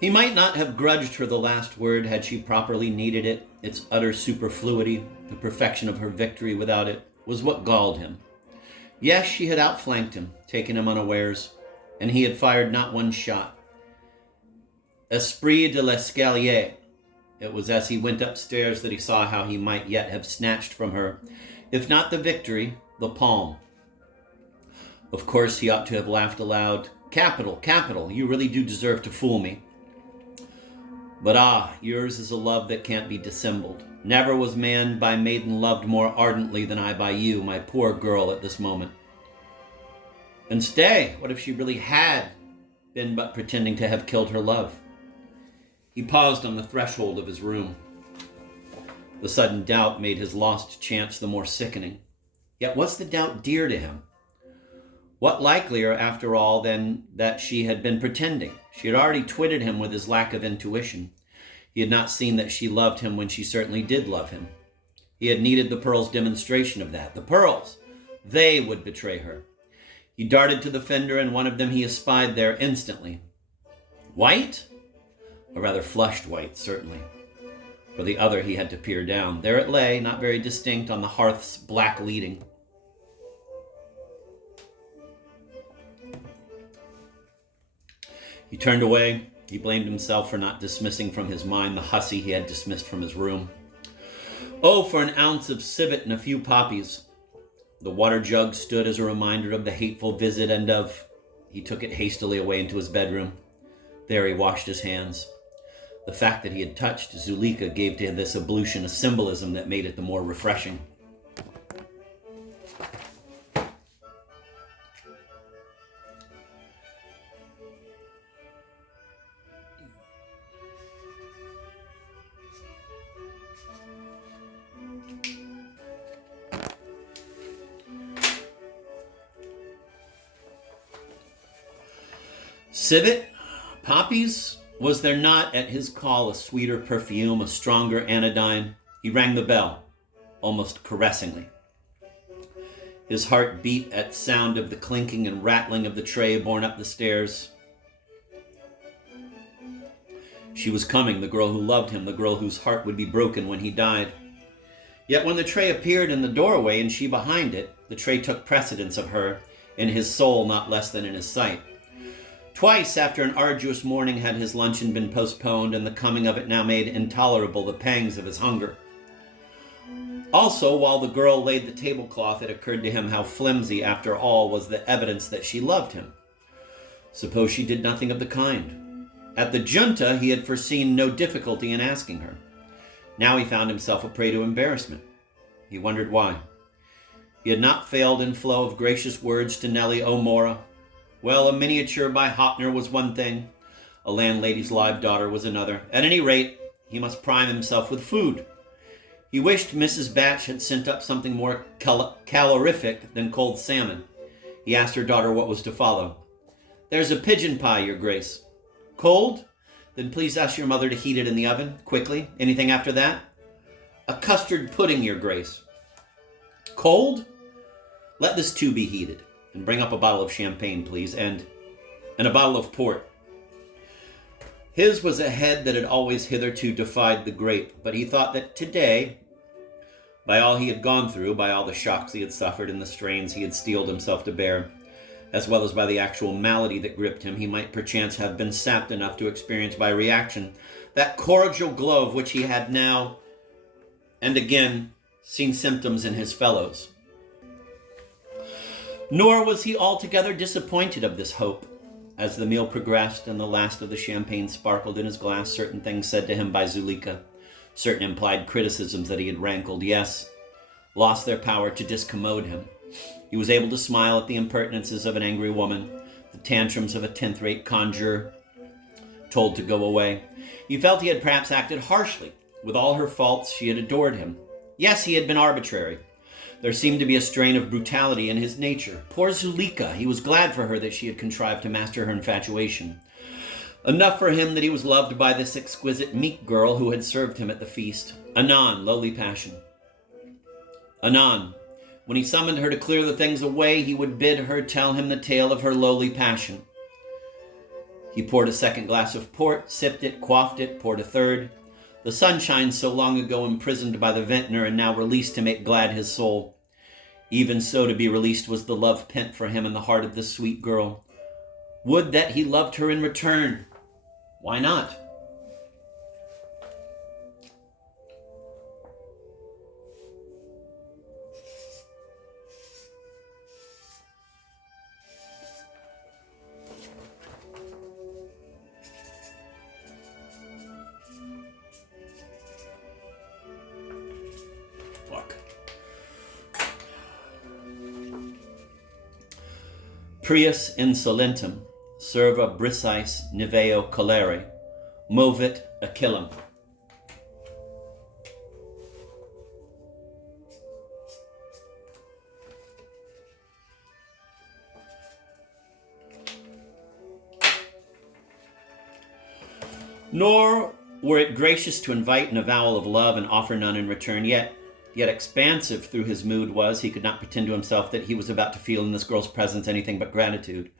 He might not have grudged her the last word had she properly needed it. Its utter superfluity, the perfection of her victory without it, was what galled him. Yes, she had outflanked him, taken him unawares, and he had fired not one shot. Esprit de l'escalier. It was as he went upstairs that he saw how he might yet have snatched from her, if not the victory, the palm. Of course, he ought to have laughed aloud. Capital, capital, you really do deserve to fool me. But yours is a love that can't be dissembled. Never was man by maiden loved more ardently than I by you, my poor girl, at this moment. And stay, what if she really had been but pretending to have killed her love? He paused on the threshold of his room. The sudden doubt made his lost chance the more sickening. Yet was the doubt dear to him? What likelier, after all, than that she had been pretending? She had already twitted him with his lack of intuition. He had not seen that she loved him when she certainly did love him. He had needed the pearls' demonstration of that. The pearls! They would betray her. He darted to the fender, and one of them he espied there instantly. White? A rather flushed white, certainly. For the other he had to peer down. There it lay, not very distinct, on the hearth's black leading. He turned away. He blamed himself for not dismissing from his mind the hussy he had dismissed from his room. Oh, for an ounce of civet and a few poppies. The water jug stood as a reminder of the hateful visit and of... He took it hastily away into his bedroom. There he washed his hands. The fact that he had touched Zuleika gave to this ablution a symbolism that made it the more refreshing. Civet? Poppies? Was there not at his call a sweeter perfume, a stronger anodyne? He rang the bell, almost caressingly. His heart beat at sound of the clinking and rattling of the tray borne up the stairs. She was coming, the girl who loved him, the girl whose heart would be broken when he died. Yet when the tray appeared in the doorway and she behind it, the tray took precedence of her, in his soul not less than in his sight. Twice after an arduous morning had his luncheon been postponed, and the coming of it now made intolerable the pangs of his hunger. Also, while the girl laid the tablecloth, it occurred to him how flimsy, after all, was the evidence that she loved him. Suppose she did nothing of the kind. At the junta, he had foreseen no difficulty in asking her. Now he found himself a prey to embarrassment. He wondered why. He had not failed in flow of gracious words to Nellie O'Mora. Well, a miniature by Hopner was one thing. A landlady's live daughter was another. At any rate, he must prime himself with food. He wished Mrs. Batch had sent up something more calorific than cold salmon. He asked her daughter what was to follow. There's a pigeon pie, Your Grace. Cold? Then please ask your mother to heat it in the oven, quickly. Anything after that? A custard pudding, Your Grace. Cold? Let this too be heated. And bring up a bottle of champagne, please, and a bottle of port. His was a head that had always hitherto defied the grape, but he thought that today, by all he had gone through, by all the shocks he had suffered and the strains he had steeled himself to bear, as well as by the actual malady that gripped him, he might perchance have been sapped enough to experience by reaction that cordial glow of which he had now and again seen symptoms in his fellows. Nor was he altogether disappointed of this hope. As the meal progressed and the last of the champagne sparkled in his glass, certain things said to him by Zuleika, certain implied criticisms that he had rankled, yes, lost their power to discommode him. He was able to smile at the impertinences of an angry woman, the tantrums of a 10th-rate conjurer told to go away. He felt he had perhaps acted harshly. With all her faults, she had adored him. Yes, he had been arbitrary. There seemed to be a strain of brutality in his nature. Poor Zuleika, he was glad for her that she had contrived to master her infatuation. Enough for him that he was loved by this exquisite meek girl who had served him at the feast. Anon, lowly passion. Anon, when he summoned her to clear the things away, he would bid her tell him the tale of her lowly passion. He poured a second glass of port, sipped it, quaffed it, poured a third. The sunshine so long ago imprisoned by the vintner and now released to make glad his soul. Even so to be released was the love pent for him in the heart of this sweet girl. Would that he loved her in return. Why not? Prius insolentem, serva brisais niveo colere, movit Achillem. Nor were it gracious to invite an avowal of love and offer none in return, yet expansive through his mood was, he could not pretend to himself that he was about to feel in this girl's presence anything but gratitude.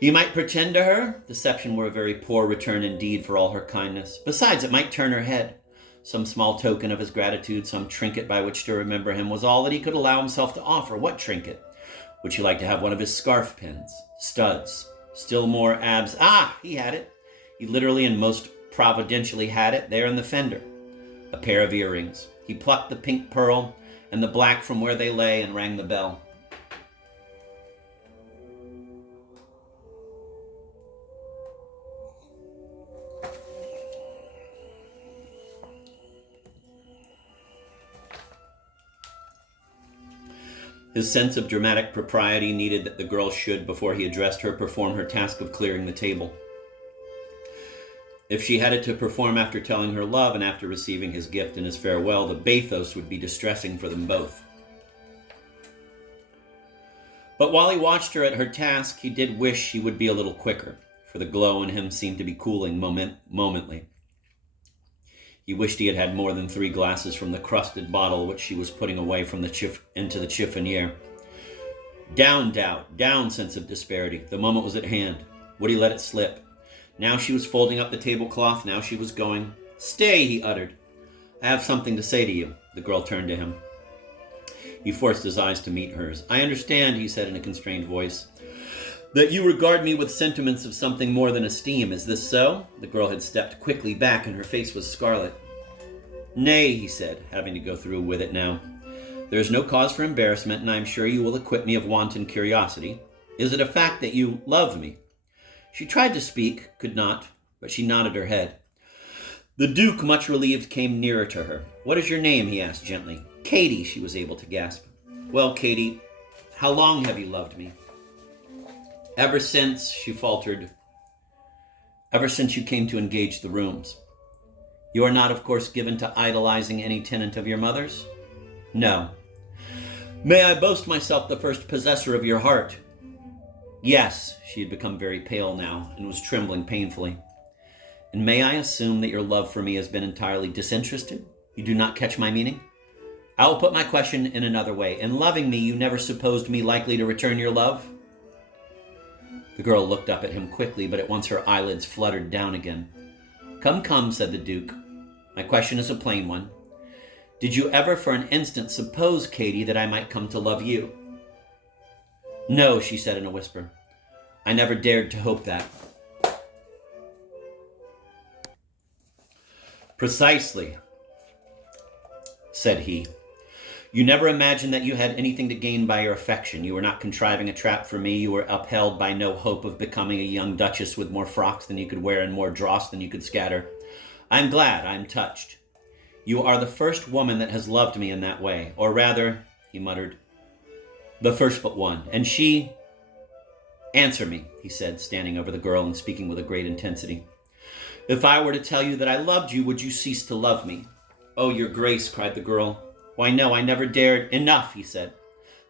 He might pretend to her, deception were a very poor return indeed for all her kindness. Besides, it might turn her head. Some small token of his gratitude, some trinket by which to remember him, was all that he could allow himself to offer. What trinket? Would she like to have one of his scarf pins, studs, still more abs? Ah, he had it. He literally and most providentially had it there in the fender. A pair of earrings. He plucked the pink pearl and the black from where they lay and rang the bell. His sense of dramatic propriety needed that the girl should, before he addressed her, perform her task of clearing the table. If she had it to perform after telling her love and after receiving his gift and his farewell, the bathos would be distressing for them both. But while he watched her at her task, he did wish she would be a little quicker, for the glow in him seemed to be cooling momently. He wished he had had more than 3 glasses from the crusted bottle which she was putting away from into the chiffonier. Down doubt, down sense of disparity. The moment was at hand. Would he let it slip? Now she was folding up the tablecloth. Now she was going. "Stay," he uttered. "I have something to say to you." The girl turned to him. He forced his eyes to meet hers. "I understand," he said in a constrained voice, "that you regard me with sentiments of something more than esteem. Is this so?" The girl had stepped quickly back and her face was scarlet. "Nay," he said, having to go through with it now. "There is no cause for embarrassment, and I am sure you will acquit me of wanton curiosity. Is it a fact that you love me?" She tried to speak, could not, but she nodded her head. The Duke, much relieved, came nearer to her. "What is your name?" he asked gently. "Katie," she was able to gasp. "Well, Katie, how long have you loved me?" "Ever since," she faltered, "ever since you came to engage the rooms." "You are not, of course, given to idolizing any tenant of your mother's?" "No." "May I boast myself the first possessor of your heart?" "Yes." She had become very pale now and was trembling painfully. "And may I assume that your love for me has been entirely disinterested? You do not catch my meaning? I will put my question in another way. In loving me, you never supposed me likely to return your love?" The girl looked up at him quickly, but at once her eyelids fluttered down again. Come, said the Duke. "My question is a plain one. Did you ever for an instant suppose, Katie, that I might come to love you?" "No," she said in a whisper. "I never dared to hope that." "Precisely," said he. "You never imagined that you had anything to gain by your affection. You were not contriving a trap for me. You were upheld by no hope of becoming a young duchess with more frocks than you could wear and more dross than you could scatter. I am glad, I am touched. You are the first woman that has loved me in that way. Or rather," he muttered, "the first but one. And she—" "Answer me," he said, standing over the girl and speaking with a great intensity. "If I were to tell you that I loved you, would you cease to love me?" "Oh, your grace," cried the girl. "Why, no, I never dared—" "Enough," he said.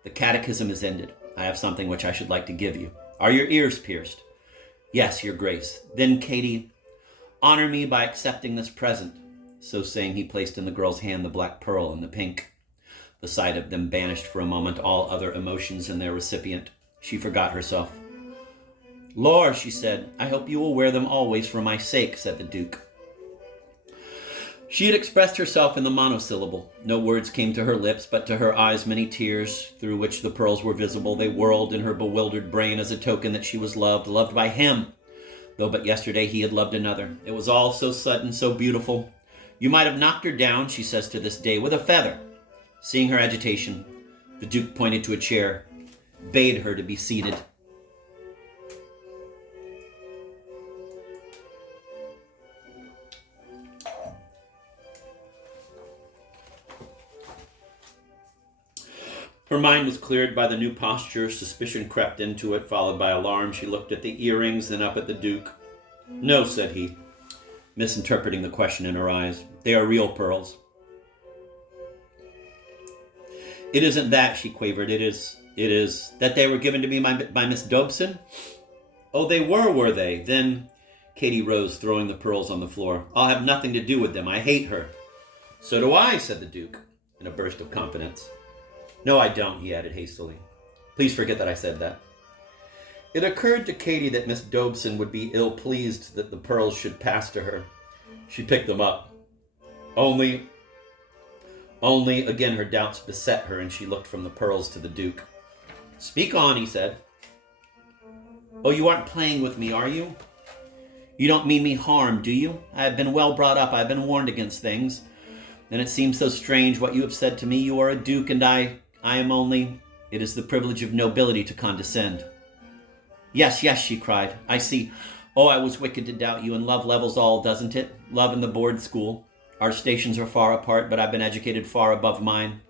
"The catechism is ended. I have something which I should like to give you. Are your ears pierced?" "Yes, your grace." "Then, Katie, honor me by accepting this present." So saying, he placed in the girl's hand the black pearl and the pink. The sight of them banished for a moment all other emotions in their recipient. She forgot herself. Lor, she said, I hope you will wear them always for my sake, said the Duke. She had expressed herself in the monosyllable. No words came to her lips, but to her eyes many tears, through which the pearls were visible. They whirled in her bewildered brain as a token that she was loved by him, though but yesterday he had loved another. It was all so sudden, so beautiful. You might have knocked her down, she says to this day, with a feather. Seeing her agitation, the Duke pointed to a chair, bade her to be seated. Her mind was cleared by the new posture. Suspicion crept into it, followed by alarm. She looked at the earrings, then up at the Duke. No, said he, misinterpreting the question in her eyes. They are real pearls. It isn't that, she quavered. It is that they were given to me by Miss Dobson? Oh, they were they? Then Katie rose, throwing the pearls on the floor. I'll have nothing to do with them. I hate her. So do I, said the Duke, in a burst of confidence. No, I don't, he added hastily. Please forget that I said that. It occurred to Katie that Miss Dobson would be ill-pleased that the pearls should pass to her. She picked them up. Only, again her doubts beset her, and she looked from the pearls to the Duke. Speak on, he said. Oh, you aren't playing with me, are you? You don't mean me harm, do you? I have been well brought up. I have been warned against things. And it seems so strange what you have said to me. You are a Duke, and I am only... It is the privilege of nobility to condescend. Yes, she cried. I see. Oh, I was wicked to doubt you, and love levels all, doesn't it? Love and the board school. Our stations are far apart, but I've been educated far above mine.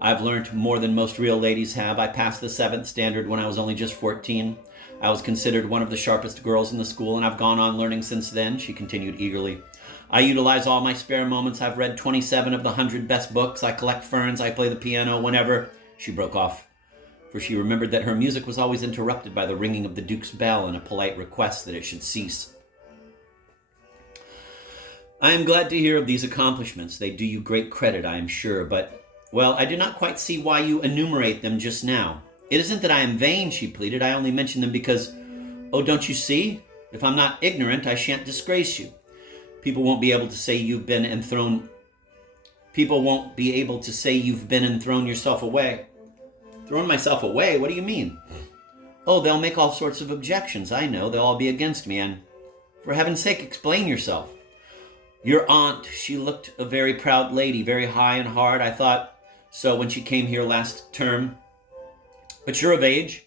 I've learned more than most real ladies have. I passed the 7th standard when I was only just 14. I was considered one of the sharpest girls in the school, and I've gone on learning since then, she continued eagerly. I utilize all my spare moments. I've read 27 of the 100 best books. I collect ferns. I play the piano whenever... She broke off, for she remembered that her music was always interrupted by the ringing of the Duke's bell and a polite request that it should cease. I am glad to hear of these accomplishments. They do you great credit, I am sure, but, well, I do not quite see why you enumerate them just now. It isn't that I am vain, she pleaded. I only mention them because, oh, don't you see? If I'm not ignorant, I shan't disgrace you. People won't be able to say you've been and thrown... People won't be able to say you've been and thrown yourself away. Thrown myself away? What do you mean? Oh, they'll make all sorts of objections, I know. They'll all be against me, and for heaven's sake, explain yourself. Your aunt, she looked a very proud lady, very high and hard. I thought so when she came here last term. But you're of age.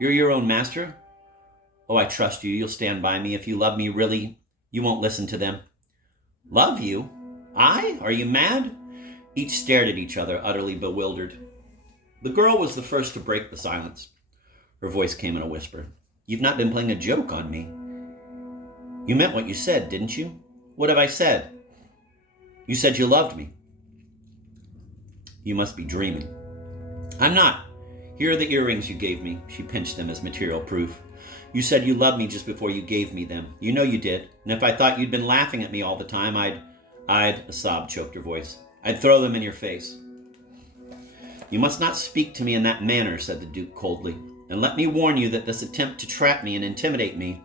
You're your own master. Oh, I trust you. You'll stand by me. If you love me, really, you won't listen to them. Love you? I? Are you mad? Each stared at each other, utterly bewildered. The girl was the first to break the silence. Her voice came in a whisper. You've not been playing a joke on me. You meant what you said, didn't you? What have I said? You said you loved me. You must be dreaming. I'm not. Here are the earrings you gave me. She pinched them as material proof. You said you loved me just before you gave me them. You know you did. And if I thought you'd been laughing at me all the time, a sob choked her voice. I'd throw them in your face. You must not speak to me in that manner, said the Duke coldly. And let me warn you that this attempt to trap me and intimidate me...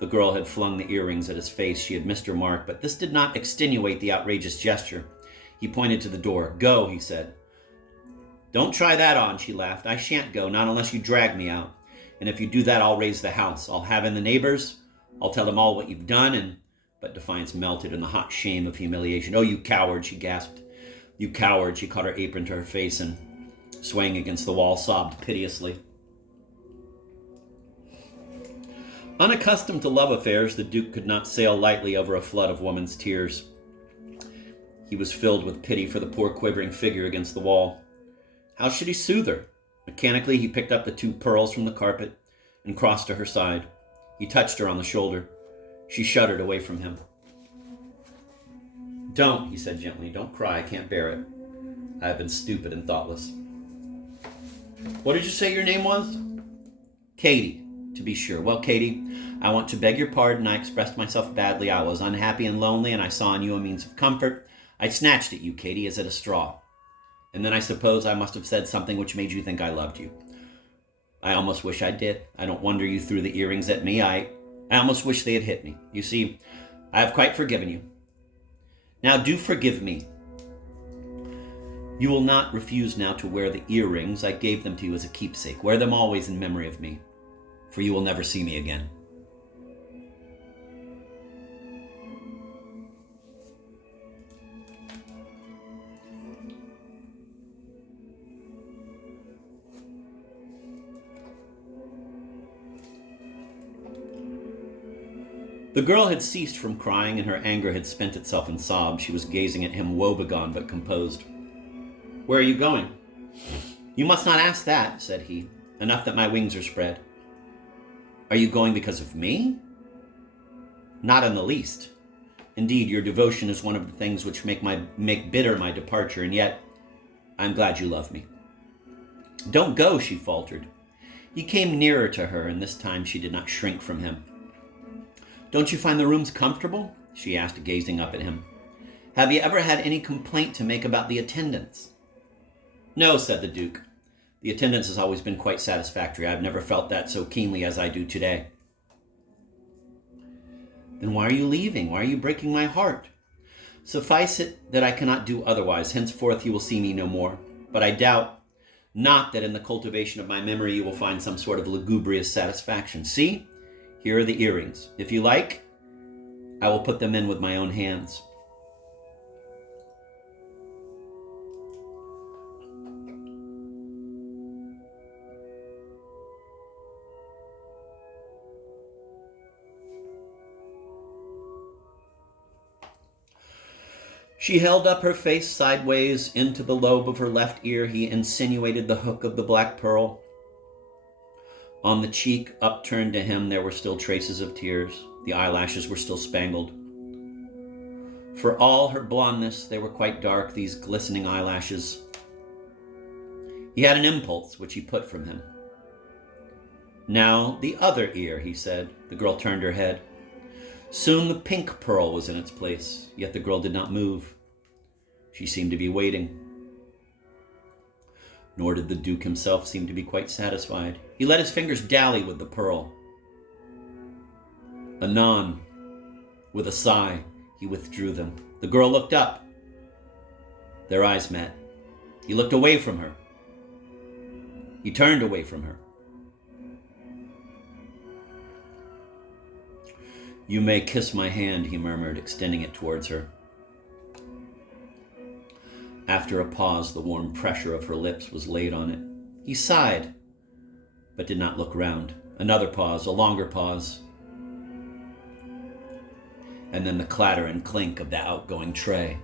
The girl had flung the earrings at his face. She had missed her mark, but this did not extenuate the outrageous gesture. He pointed to the door. Go, he said. Don't try that on, she laughed. I shan't go, not unless you drag me out. And if you do that, I'll raise the house. I'll have in the neighbors. I'll tell them all what you've done, But defiance melted in the hot shame of humiliation. Oh, you coward, she gasped. You coward, she caught her apron to her face and, swaying against the wall, sobbed piteously. Unaccustomed to love affairs, the Duke could not sail lightly over a flood of woman's tears. He was filled with pity for the poor quivering figure against the wall. How should he soothe her? Mechanically, he picked up the 2 pearls from the carpet and crossed to her side. He touched her on the shoulder. She shuddered away from him. Don't, he said gently. Don't cry. I can't bear it. I have been stupid and thoughtless. What did you say your name was? Katie. To be sure. Well, Katie, I want to beg your pardon. I expressed myself badly. I was unhappy and lonely, and I saw in you a means of comfort. I snatched at you, Katie, as at a straw. And then I suppose I must have said something which made you think I loved you. I almost wish I did. I don't wonder you threw the earrings at me. I almost wish they had hit me. You see, I have quite forgiven you. Now do forgive me. You will not refuse now to wear the earrings. I gave them to you as a keepsake. Wear them always in memory of me, for you will never see me again. The girl had ceased from crying, and her anger had spent itself in sobs. She was gazing at him, woebegone but composed. Where are you going? You must not ask that, said he. Enough that my wings are spread. Are you going because of me? Not in the least. Indeed, your devotion is one of the things which make bitter my departure, and yet I'm glad you love me. Don't go, she faltered. He came nearer to her, and this time she did not shrink from him. Don't you find the rooms comfortable? She asked, gazing up at him. Have you ever had any complaint to make about the attendance? No, said the Duke. The attendance has always been quite satisfactory. I've never felt that so keenly as I do today. Then why are you leaving? Why are you breaking my heart? Suffice it that I cannot do otherwise. Henceforth you will see me no more. But I doubt not that in the cultivation of my memory you will find some sort of lugubrious satisfaction. See, here are the earrings. If you like, I will put them in with my own hands. She held up her face sideways into the lobe of her left ear. He insinuated the hook of the black pearl. On the cheek upturned to him, there were still traces of tears. The eyelashes were still spangled. For all her blondness, they were quite dark, these glistening eyelashes. He had an impulse, which he put from him. Now the other ear, he said. The girl turned her head. Soon the pink pearl was in its place, yet the girl did not move. She seemed to be waiting. Nor did the Duke himself seem to be quite satisfied. He let his fingers dally with the pearl. Anon, with a sigh, he withdrew them. The girl looked up. Their eyes met. He looked away from her. He turned away from her. You may kiss my hand, he murmured, extending it towards her. After a pause, the warm pressure of her lips was laid on it. He sighed, but did not look round. Another pause, a longer pause. And then the clatter and clink of the outgoing tray.